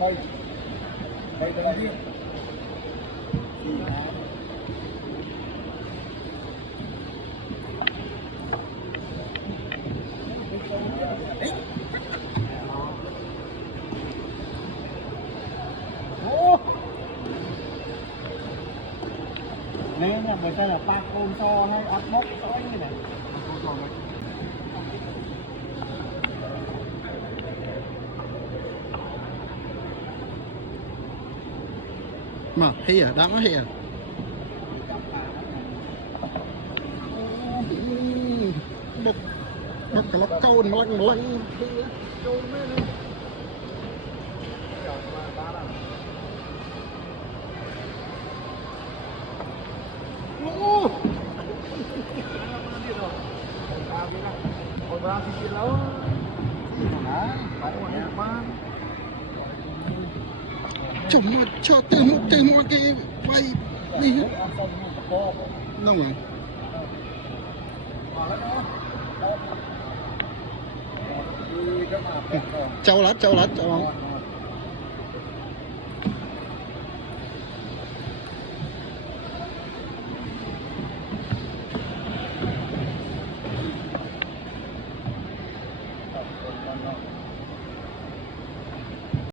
đây đây đây đi nên là người ta là ba con so hay áp mốc sỏi như này mà hìa đã nó hìa bốc bốc cái lóc câu nó lạnh chúng nó cho từ một cái bay đi hết đúng rồi cháu lát cháu